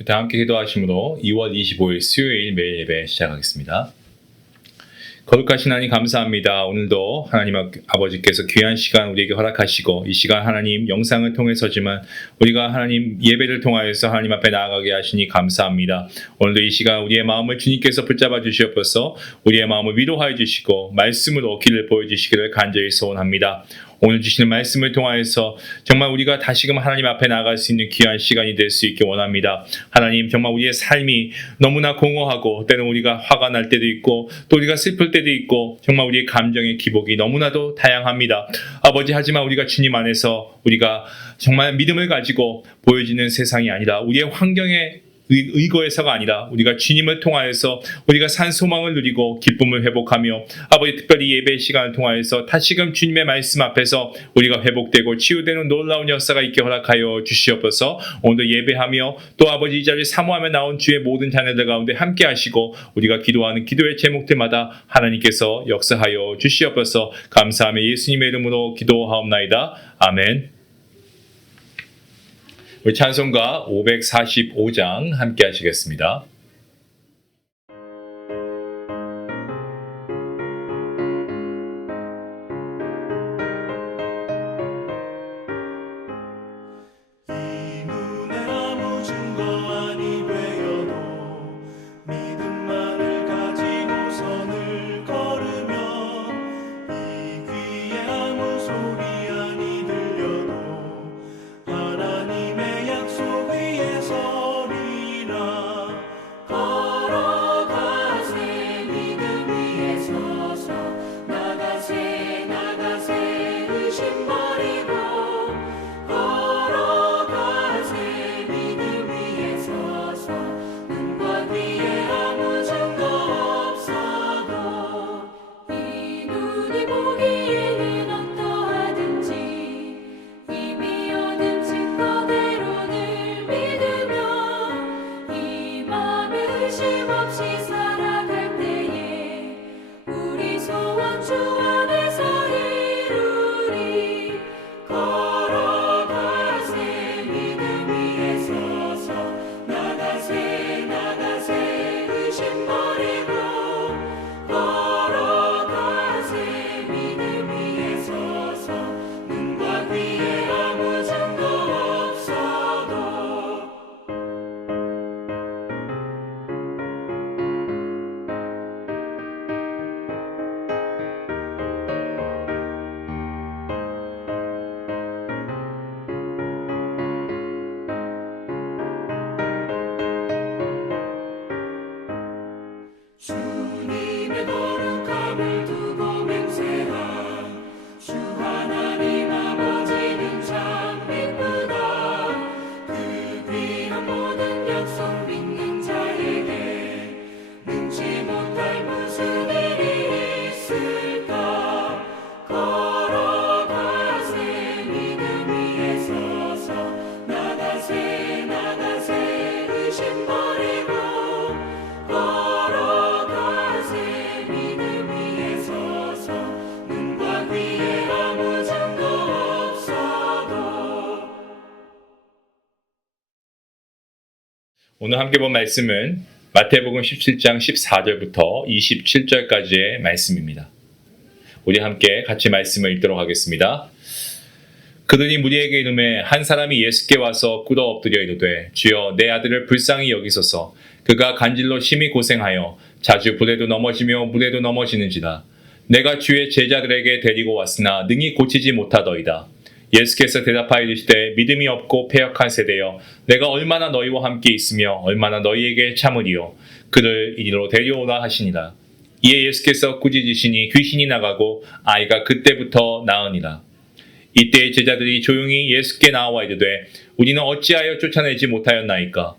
일단 함께 기도하심으로 2월 25일 수요일 매일 예배 시작하겠습니다. 거룩하신 하나님 감사합니다. 오늘도 하나님 아버지께서 귀한 시간 우리에게 허락하시고 이 시간 하나님 영상을 통해서지만 우리가 하나님 예배를 통하여서 하나님 앞에 나아가게 하시니 감사합니다. 오늘도 이 시간 우리의 마음을 주님께서 붙잡아 주시옵소서. 우리의 마음을 위로하여 주시고 말씀으로 길을 보여주시기를 간절히 소원합니다. 오늘 주시는 말씀을 통하여서 정말 우리가 다시금 하나님 앞에 나아갈 수 있는 귀한 시간이 될 수 있길 원합니다. 하나님 정말 우리의 삶이 너무나 공허하고 때는 우리가 화가 날 때도 있고 또 우리가 슬플 때도 있고 정말 우리의 감정의 기복이 너무나도 다양합니다. 아버지 하지만 우리가 주님 안에서 우리가 정말 믿음을 가지고 보여지는 세상이 아니라 우리의 환경에 의거해서가 아니라 우리가 주님을 통하여서 우리가 산 소망을 누리고 기쁨을 회복하며 아버지 특별히 예배 시간을 통하여서 다시금 주님의 말씀 앞에서 우리가 회복되고 치유되는 놀라운 역사가 있게 허락하여 주시옵소서. 오늘도 예배하며 또 아버지 이 자리에 사모하며 나온 주의 모든 자녀들 가운데 함께 하시고 우리가 기도하는 기도의 제목들마다 하나님께서 역사하여 주시옵소서. 감사하며 예수님의 이름으로 기도하옵나이다. 아멘. 우리 찬송가 545장 함께 하시겠습니다. 주님의 거룩함을 두고 맹세한 주 하나님 아버지는 참 기쁘다. 그 귀한 모든 약속 믿는 자에게 능치 못할 무슨 일이 있을까. 걸어가세 믿음 위에 서서 나가세 나가세 의심 버리고 오늘 함께 본 말씀은 마태복음 17장 14절부터 27절까지의 말씀입니다. 우리 함께 같이 말씀을 읽도록 하겠습니다. 그들이 무리에게 이르매 한 사람이 예수께 와서 꿇어 엎드려 이르되 주여 내 아들을 불쌍히 여기소서. 그가 간질로 심히 고생하여 자주 불에도 넘어지며 물에도 넘어지는지라. 내가 주의 제자들에게 데리고 왔으나 능히 고치지 못하더이다. 예수께서 대답하여 이르시되 믿음이 없고 패역한 세대여 내가 얼마나 너희와 함께 있으며 얼마나 너희에게 참으리요. 그를 이리로 데려오라 하시니라. 이에 예수께서 꾸짖으시니 귀신이 나가고 아이가 그때부터 나으니라. 이때 제자들이 조용히 예수께 나와 이르되 우리는 어찌하여 쫓아내지 못하였나이까.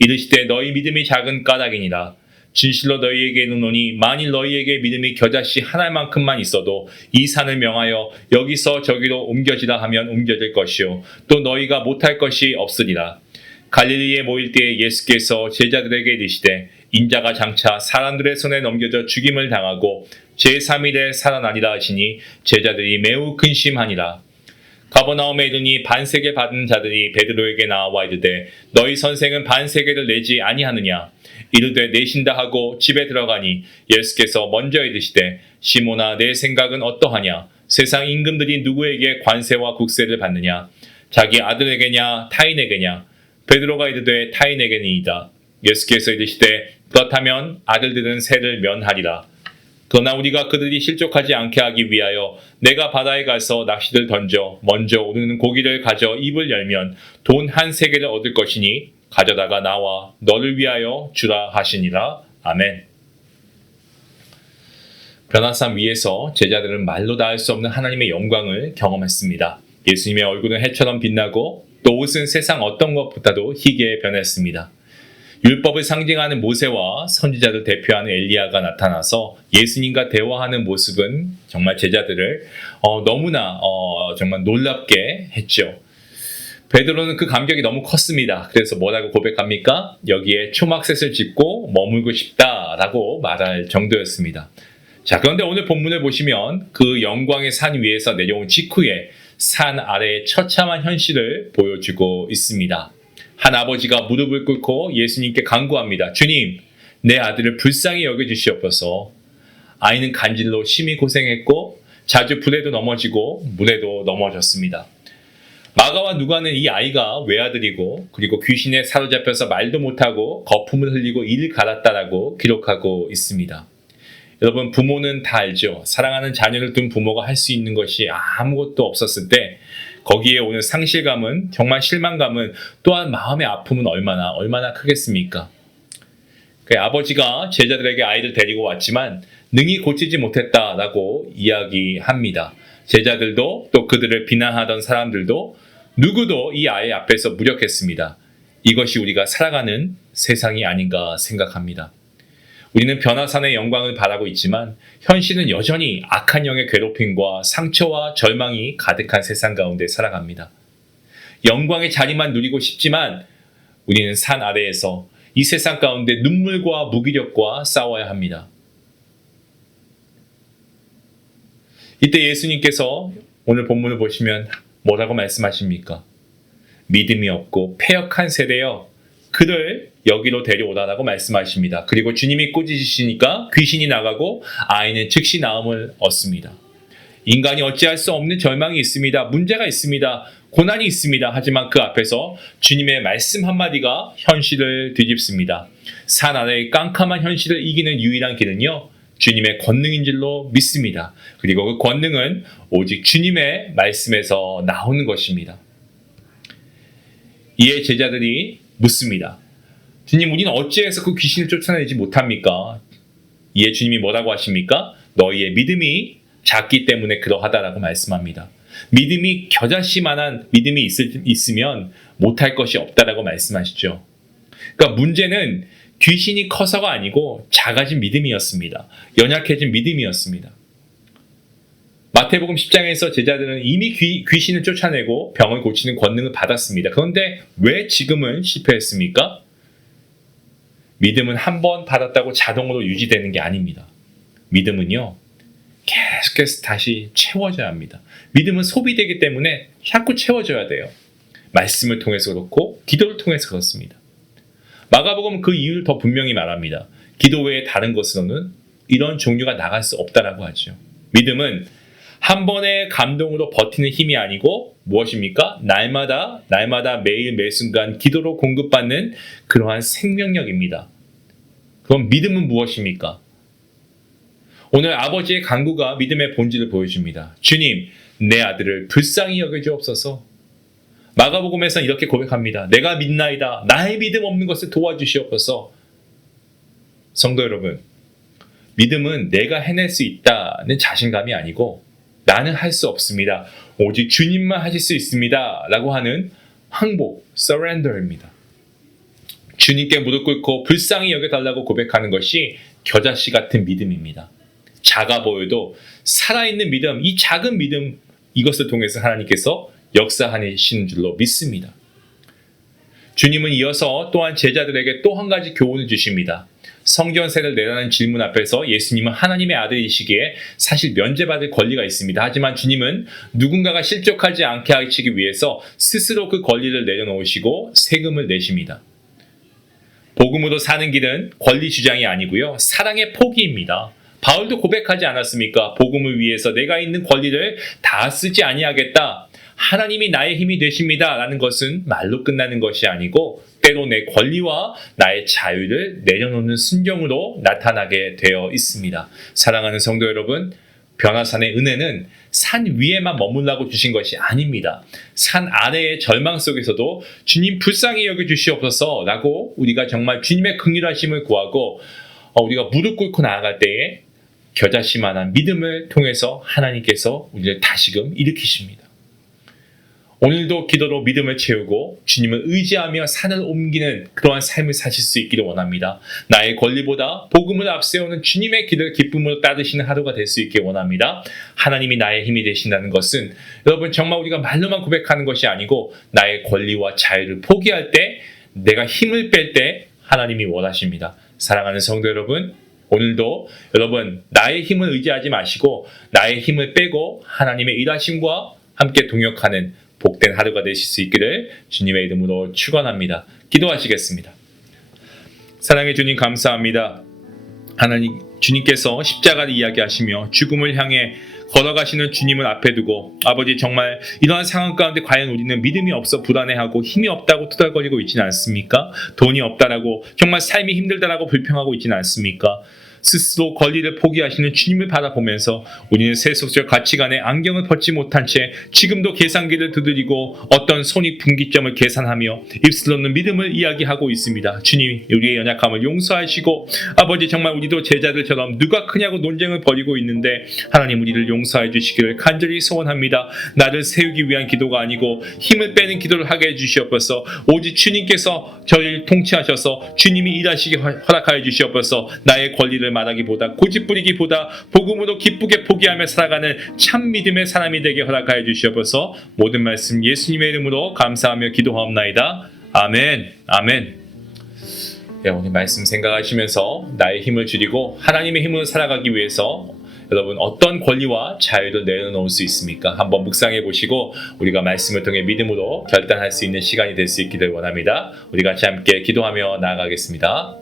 이르시되 너희 믿음이 작은 까닭이니라. 진실로 너희에게 이르노니 만일 너희에게 믿음이 겨자씨 하나만큼만 있어도 이 산을 명하여 여기서 저기로 옮겨지라 하면 옮겨질 것이요 또 너희가 못할 것이 없으리라. 갈릴리에 모일 때에 예수께서 제자들에게 이르시되 인자가 장차 사람들의 손에 넘겨져 죽임을 당하고 제3일에 살아나리라 하시니 제자들이 매우 근심하니라. 가버나움에 이르니 반세계 받은 자들이 베드로에게 나와 이르되 너희 선생은 반세계를 내지 아니하느냐. 이르되 내신다 하고 집에 들어가니 예수께서 먼저 이르시되 시몬아 내 생각은 어떠하냐. 세상 임금들이 누구에게 관세와 국세를 받느냐. 자기 아들에게냐 타인에게냐. 베드로가 이르되 타인에게니이다. 예수께서 이르시되 그렇다면 아들들은 세를 면하리라. 그러나 우리가 그들이 실족하지 않게 하기 위하여 내가 바다에 가서 낚시를 던져 먼저 오르는 고기를 가져 입을 열면 돈 한 세겔을 얻을 것이니 가져다가 나와 너를 위하여 주라 하시니라. 아멘. 변화산 위에서 제자들은 말로 다 할 수 없는 하나님의 영광을 경험했습니다. 예수님의 얼굴은 해처럼 빛나고 또 옷은 세상 어떤 것보다도 희게 변했습니다. 율법을 상징하는 모세와 선지자를 대표하는 엘리야가 나타나서 예수님과 대화하는 모습은 정말 제자들을 너무나 정말 놀랍게 했죠. 베드로는 그 감격이 너무 컸습니다. 그래서 뭐라고 고백합니까? 여기에 초막셋을 짓고 머물고 싶다라고 말할 정도였습니다. 자, 그런데 오늘 본문을 보시면 그 영광의 산 위에서 내려온 직후에 산 아래의 처참한 현실을 보여주고 있습니다. 한 아버지가 무릎을 꿇고 예수님께 간구합니다. 주님, 내 아들을 불쌍히 여겨주시옵소서. 아이는 간질로 심히 고생했고 자주 불에도 넘어지고 물에도 넘어졌습니다. 마가와 누가는 이 아이가 외아들이고 그리고 귀신에 사로잡혀서 말도 못하고 거품을 흘리고 이를 갈았다라고 기록하고 있습니다. 여러분, 부모는 다 알죠. 사랑하는 자녀를 둔 부모가 할 수 있는 것이 아무것도 없었을 때 거기에 오는 상실감은, 정말 실망감은, 또한 마음의 아픔은 얼마나 크겠습니까? 그 아버지가 제자들에게 아이를 데리고 왔지만 능히 고치지 못했다라고 이야기합니다. 제자들도 또 그들을 비난하던 사람들도 누구도 이 아이 앞에서 무력했습니다. 이것이 우리가 살아가는 세상이 아닌가 생각합니다. 우리는 변화산의 영광을 바라고 있지만 현실은 여전히 악한 영의 괴롭힘과 상처와 절망이 가득한 세상 가운데 살아갑니다. 영광의 자리만 누리고 싶지만 우리는 산 아래에서 이 세상 가운데 눈물과 무기력과 싸워야 합니다. 이때 예수님께서 오늘 본문을 보시면 뭐라고 말씀하십니까? 믿음이 없고 패역한 세대여 그를 여기로 데려오라라고 말씀하십니다. 그리고 주님이 꾸짖으시니까 귀신이 나가고 아이는 즉시 나음을 얻습니다. 인간이 어찌할 수 없는 절망이 있습니다. 문제가 있습니다. 고난이 있습니다. 하지만 그 앞에서 주님의 말씀 한마디가 현실을 뒤집습니다. 산 아래의 깜깜한 현실을 이기는 유일한 길은요, 주님의 권능인 줄로 믿습니다. 그리고 그 권능은 오직 주님의 말씀에서 나오는 것입니다. 이에 제자들이 묻습니다. 주님, 우리는 어찌해서 그 귀신을 쫓아내지 못합니까? 이에 주님이 뭐라고 하십니까? 너희의 믿음이 작기 때문에 그러하다라고 말씀합니다. 믿음이 겨자씨만한 믿음이 있으면 못할 것이 없다라고 말씀하시죠. 그러니까 문제는 귀신이 커서가 아니고 작아진 믿음이었습니다. 연약해진 믿음이었습니다. 마태복음 10장에서 제자들은 이미 귀신을 쫓아내고 병을 고치는 권능을 받았습니다. 그런데 왜 지금은 실패했습니까? 믿음은 한 번 받았다고 자동으로 유지되는 게 아닙니다. 믿음은요, 계속해서 다시 채워져야 합니다. 믿음은 소비되기 때문에 자꾸 채워져야 돼요. 말씀을 통해서 그렇고 기도를 통해서 그렇습니다. 마가복음은 그 이유를 더 분명히 말합니다. 기도 외에 다른 것으로는 이런 종류가 나갈 수 없다라고 하죠. 믿음은 한 번의 감동으로 버티는 힘이 아니고 무엇입니까? 날마다 매일 매순간 기도로 공급받는 그러한 생명력입니다. 그럼 믿음은 무엇입니까? 오늘 아버지의 간구가 믿음의 본질을 보여줍니다. 주님, 내 아들을 불쌍히 여겨주옵소서. 마가복음에서는 이렇게 고백합니다. 내가 믿나이다. 나의 믿음 없는 것을 도와주시옵소서. 성도 여러분, 믿음은 내가 해낼 수 있다는 자신감이 아니고 나는 할 수 없습니다. 오직 주님만 하실 수 있습니다. 라고 하는 항복, surrender입니다. 주님께 무릎 꿇고 불쌍히 여겨달라고 고백하는 것이 겨자씨 같은 믿음입니다. 작아 보여도 살아있는 믿음, 이 작은 믿음, 이것을 통해서 하나님께서 역사하시는 줄로 믿습니다. 주님은 이어서 또한 제자들에게 또 한 가지 교훈을 주십니다. 성전세를 내라는 질문 앞에서 예수님은 하나님의 아들이시기에 사실 면제받을 권리가 있습니다. 하지만 주님은 누군가가 실족하지 않게 하시기 위해서 스스로 그 권리를 내려놓으시고 세금을 내십니다. 복음으로 사는 길은 권리 주장이 아니고요. 사랑의 포기입니다. 바울도 고백하지 않았습니까? 복음을 위해서 내가 있는 권리를 다 쓰지 아니하겠다. 하나님이 나의 힘이 되십니다. 라는 것은 말로 끝나는 것이 아니고 때로 내 권리와 나의 자유를 내려놓는 순종으로 나타나게 되어 있습니다. 사랑하는 성도 여러분, 변화산의 은혜는 산 위에만 머물라고 주신 것이 아닙니다. 산 아래의 절망 속에서도 주님 불쌍히 여겨 주시옵소서 라고 우리가 정말 주님의 긍휼하심을 구하고 우리가 무릎 꿇고 나아갈 때에 겨자씨만한 믿음을 통해서 하나님께서 우리를 다시금 일으키십니다. 오늘도 기도로 믿음을 채우고 주님을 의지하며 산을 옮기는 그러한 삶을 사실 수 있기를 원합니다. 나의 권리보다 복음을 앞세우는 주님의 길을 기쁨으로 따르시는 하루가 될 수 있길 원합니다. 하나님이 나의 힘이 되신다는 것은 여러분 정말 우리가 말로만 고백하는 것이 아니고 나의 권리와 자유를 포기할 때 내가 힘을 뺄 때 하나님이 원하십니다. 사랑하는 성도 여러분, 오늘도 여러분 나의 힘을 의지하지 마시고 나의 힘을 빼고 하나님의 일하심과 함께 동역하는 복된 하루가 되실 수 있기를 주님의 이름으로 축원합니다. 기도하시겠습니다. 사랑해 주님 감사합니다. 하나님 주님께서 십자가를 이야기하시며 죽음을 향해 걸어가시는 주님을 앞에 두고 아버지 정말 이러한 상황 가운데 과연 우리는 믿음이 없어 불안해하고 힘이 없다고 투덜거리고 있지는 않습니까? 돈이 없다라고 정말 삶이 힘들다라고 불평하고 있지는 않습니까? 스스로 권리를 포기하시는 주님을 바라보면서 우리는 세속적 가치관에 안경을 벗지 못한 채 지금도 계산기를 두드리고 어떤 손익분기점을 계산하며 입술 없는 믿음을 이야기하고 있습니다. 주님 우리의 연약함을 용서하시고 아버지 정말 우리도 제자들처럼 누가 크냐고 논쟁을 벌이고 있는데 하나님 우리를 용서해 주시기를 간절히 소원합니다. 나를 세우기 위한 기도가 아니고 힘을 빼는 기도를 하게 해주시옵소서. 오직 주님께서 저희를 통치하셔서 주님이 일하시게 허락하여 주시옵소서. 나의 권리를 말하기보다 고집부리기보다 복음으로 기쁘게 포기하며 살아가는 참 믿음의 사람이 되게 허락하여 주시옵소서. 모든 말씀 예수님의 이름으로 감사하며 기도하옵나이다. 아멘. 아멘. 네, 오늘 말씀 생각하시면서 나의 힘을 줄이고 하나님의 힘으로 살아가기 위해서 여러분 어떤 권리와 자유를 내려놓을 수 있습니까? 한번 묵상해 보시고 우리가 말씀을 통해 믿음으로 결단할 수 있는 시간이 될 수 있기를 원합니다. 우리 같이 함께 기도하며 나아가겠습니다.